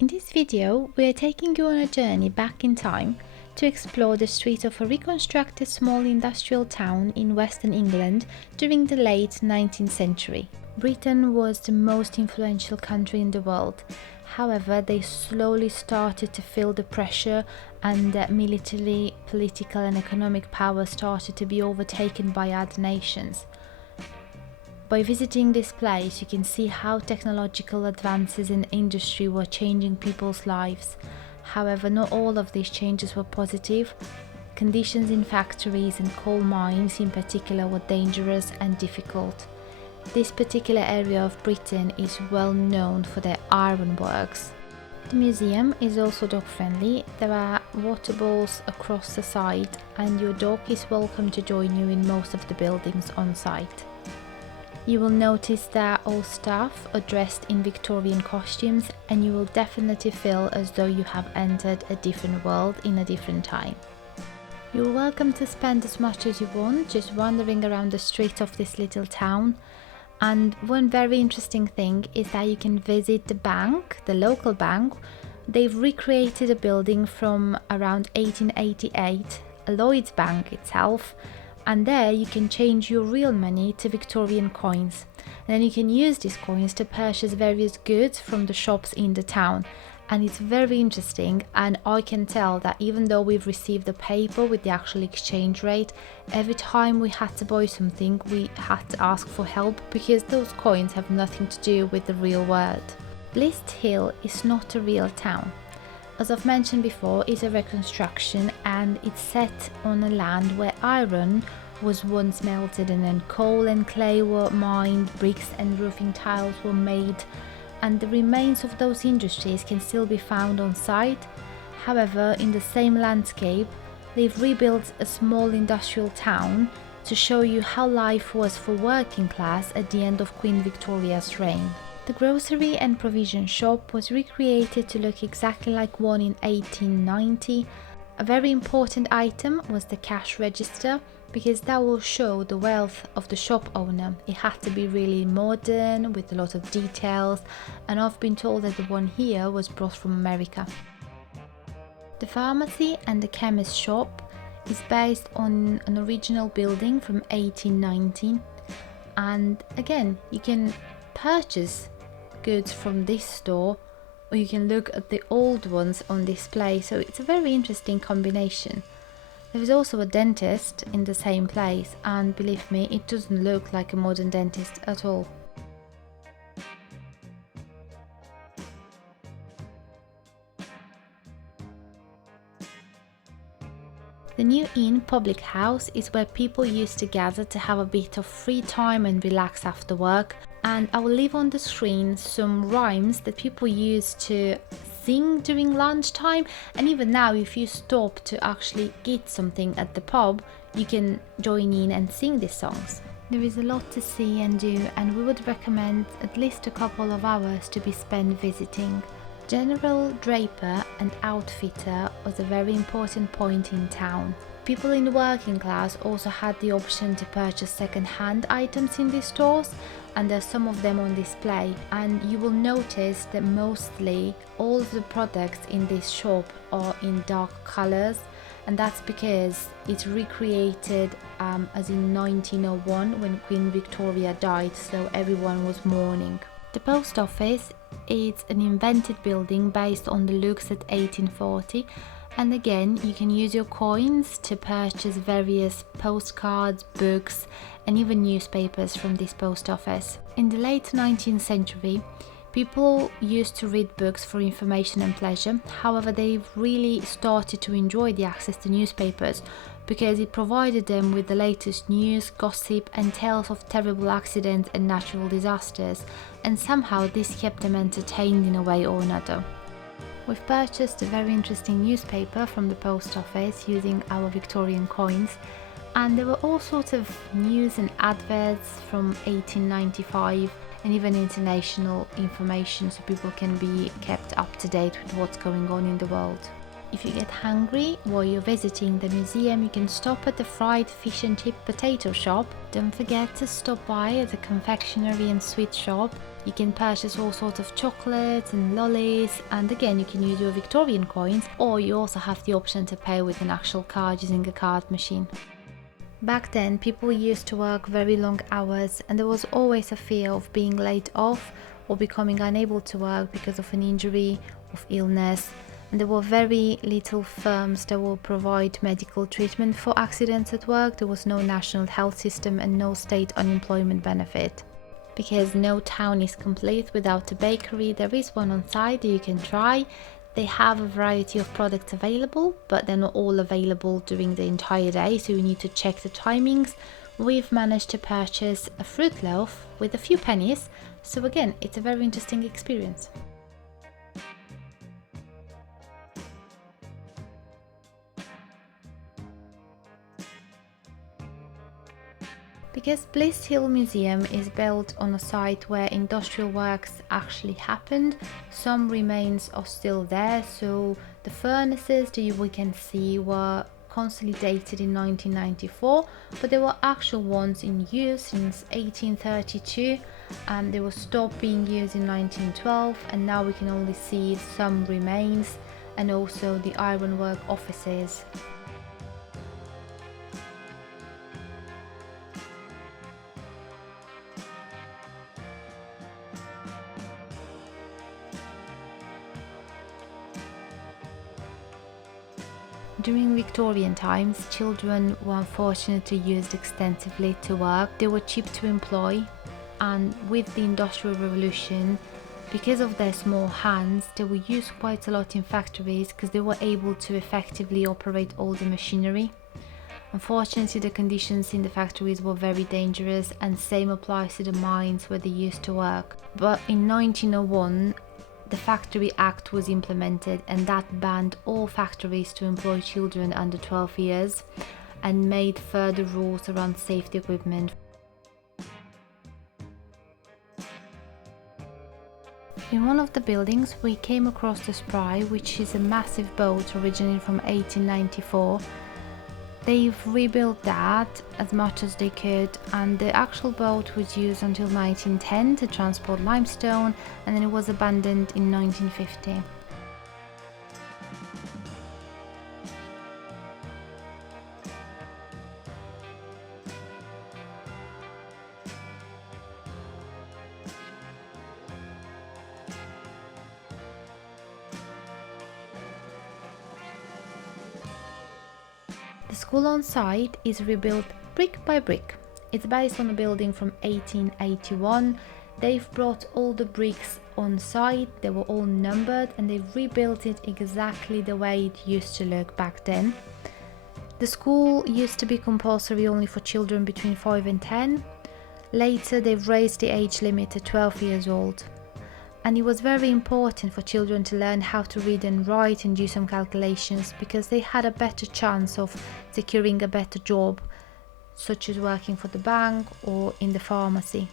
In this video, we are taking you on a journey back in time to explore the streets of a reconstructed small industrial town in Western England during the late 19th century. Britain was the most influential country in the world. However, they slowly started to feel the pressure, and military, political and economic power started to be overtaken by other nations. By visiting this place, you can see how technological advances in industry were changing people's lives. However, not all of these changes were positive. Conditions in factories and coal mines in particular were dangerous and difficult. This particular area of Britain is well known for their ironworks. The museum is also dog friendly. There are water bowls across the site, and your dog is welcome to join you in most of the buildings on site. You will notice that all staff are dressed in Victorian costumes, and you will definitely feel as though you have entered a different world in a different time. You're welcome to spend as much as you want just wandering around the streets of this little town. And one very interesting thing is that you can visit the bank, the local bank. They've recreated a building from around 1888, a Lloyd's Bank itself. And there you can change your real money to Victorian coins, and then you can use these coins to purchase various goods from the shops in the town. And it's very interesting, and I can tell that even though we've received a paper with the actual exchange rate, every time we had to buy something we had to ask for help because those coins have nothing to do with the real world. Blists Hill is not a real town. As I've mentioned before, it's a reconstruction, and it's set on a land where iron was once melted, and then coal and clay were mined, bricks and roofing tiles were made, and the remains of those industries can still be found on site. However, in the same landscape, they've rebuilt a small industrial town to show you how life was for working class at the end of Queen Victoria's reign. The grocery and provision shop was recreated to look exactly like one in 1890. A very important item was the cash register, because that will show the wealth of the shop owner. It had to be really modern with a lot of details, and I've been told that the one here was brought from America. The pharmacy and the chemist shop is based on an original building from 1819, and again you can purchase goods from this store, or you can look at the old ones on display, so it's a very interesting combination. There is also a dentist in the same place, and believe me, it doesn't look like a modern dentist at all. The New Inn public house is where people used to gather to have a bit of free time and relax after work, and I will leave on the screen some rhymes that people used to sing during lunchtime, and even now if you stop to actually get something at the pub, you can join in and sing these songs. There is a lot to see and do, and we would recommend at least a couple of hours to be spent visiting. General draper and outfitter was a very important point in town. People in the working class also had the option to purchase second-hand items in these stores, and there's some of them on display, and you will notice that mostly all of the products in this shop are in dark colors, and that's because it's recreated as in 1901 when Queen Victoria died, so everyone was mourning. The post office is an invented building based on the looks at 1840, and again you can use your coins to purchase various postcards, books and even newspapers from this post office. In the late 19th century, people used to read books for information and pleasure. However, they've really started to enjoy the access to newspapers because it provided them with the latest news, gossip and tales of terrible accidents and natural disasters, and somehow this kept them entertained in a way or another. We've purchased a very interesting newspaper from the post office using our Victorian coins, and there were all sorts of news and adverts from 1895 and even international information, so people can be kept up to date with what's going on in the world. If you get hungry while you're visiting the museum, you can stop at the fried fish and chip potato shop. Don't forget to stop by at the confectionery and sweet shop. You can purchase all sorts of chocolates and lollies, and again you can use your Victorian coins, or you also have the option to pay with an actual card using a card machine. Back then, people used to work very long hours, and there was always a fear of being laid off or becoming unable to work because of an injury, of illness. And there were very little firms that will provide medical treatment for accidents at work. There was no national health system and no state unemployment benefit. Because no town is complete without a bakery, there is one on site that you can try. They have a variety of products available, but they're not all available during the entire day, so you need to check the timings. We've managed to purchase a fruit loaf with a few pennies, so again, it's a very interesting experience. Because Blists Hill Museum is built on a site where industrial works actually happened, some remains are still there. So the furnaces that we can see were consolidated in 1994, but there were actual ones in use since 1832, and they were stopped being used in 1912, and now we can only see some remains and also the ironwork offices. During Victorian times, children were unfortunately used extensively to work. They were cheap to employ, and with the Industrial Revolution, because of their small hands, they were used quite a lot in factories because they were able to effectively operate all the machinery. Unfortunately, the conditions in the factories were very dangerous, and same applies to the mines where they used to work. But in 1901, the Factory Act was implemented, and that banned all factories to employ children under 12 years and made further rules around safety equipment. In one of the buildings we came across the Spry, which is a massive boat originating from 1894. They've rebuilt that as much as they could, and the actual boat was used until 1910 to transport limestone, and then it was abandoned in 1950. The school on site is rebuilt brick by brick. It's based on a building from 1881. They've brought all the bricks on site, they were all numbered, and they've rebuilt it exactly the way it used to look back then. The school used to be compulsory only for children between 5 and 10. Later they've raised the age limit to 12 years old. And it was very important for children to learn how to read and write and do some calculations, because they had a better chance of securing a better job, such as working for the bank or in the pharmacy.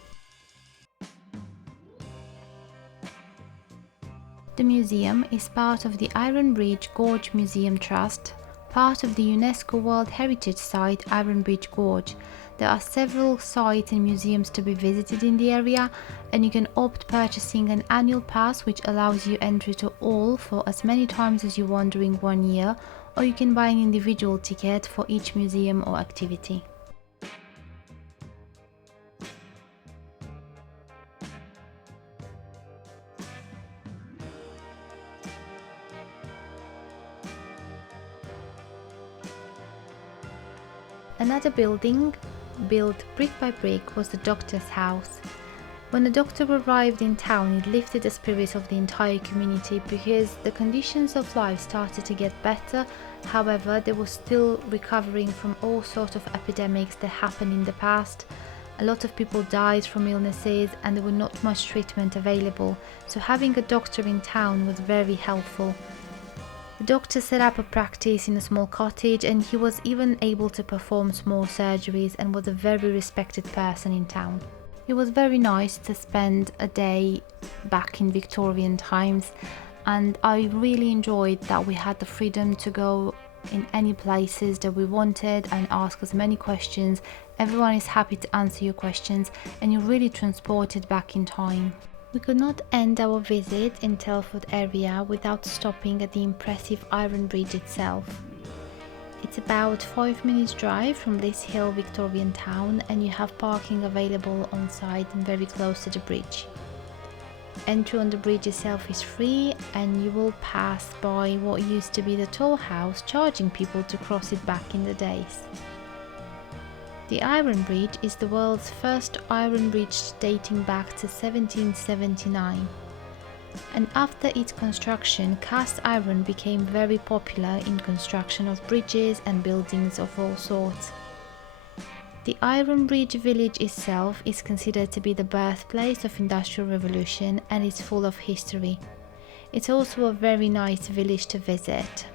The museum is part of the Iron Bridge Gorge Museum Trust, part of the UNESCO World Heritage Site Iron Bridge Gorge. There are several sites and museums to be visited in the area, and you can opt purchasing an annual pass which allows you entry to all for as many times as you want during 1 year, or you can buy an individual ticket for each museum or activity. Another building built brick by brick was the doctor's house. When the doctor arrived in town, it lifted the spirits of the entire community because the conditions of life started to get better. However, they were still recovering from all sorts of epidemics that happened in the past. A lot of people died from illnesses, and there was not much treatment available, so having a doctor in town was very helpful. The doctor set up a practice in a small cottage, and he was even able to perform small surgeries and was a very respected person in town. It was very nice to spend a day back in Victorian times, and I really enjoyed that we had the freedom to go in any places that we wanted and ask as many questions. Everyone is happy to answer your questions, and you're really transported back in time. We could not end our visit in Telford area without stopping at the impressive Iron Bridge itself. It's about 5 minutes drive from Blists Hill Victorian Town, and you have parking available on site and very close to the bridge. Entry on the bridge itself is free, and you will pass by what used to be the toll house, charging people to cross it back in the days. The Iron Bridge is the world's first iron bridge, dating back to 1779. And after its construction, cast iron became very popular in construction of bridges and buildings of all sorts. The Iron Bridge village itself is considered to be the birthplace of Industrial Revolution, and is full of history. It's also a very nice village to visit.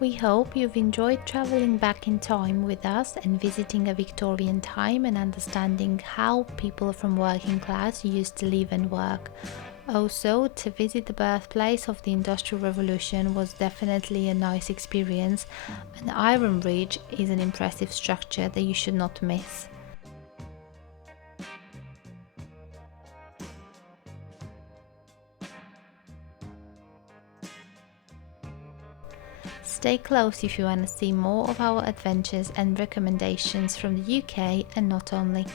We hope you've enjoyed travelling back in time with us and visiting a Victorian time and understanding how people from working class used to live and work. Also, to visit the birthplace of the Industrial Revolution was definitely a nice experience, and the Iron Bridge is an impressive structure that you should not miss. Stay close if you want to see more of our adventures and recommendations from the UK, and not only.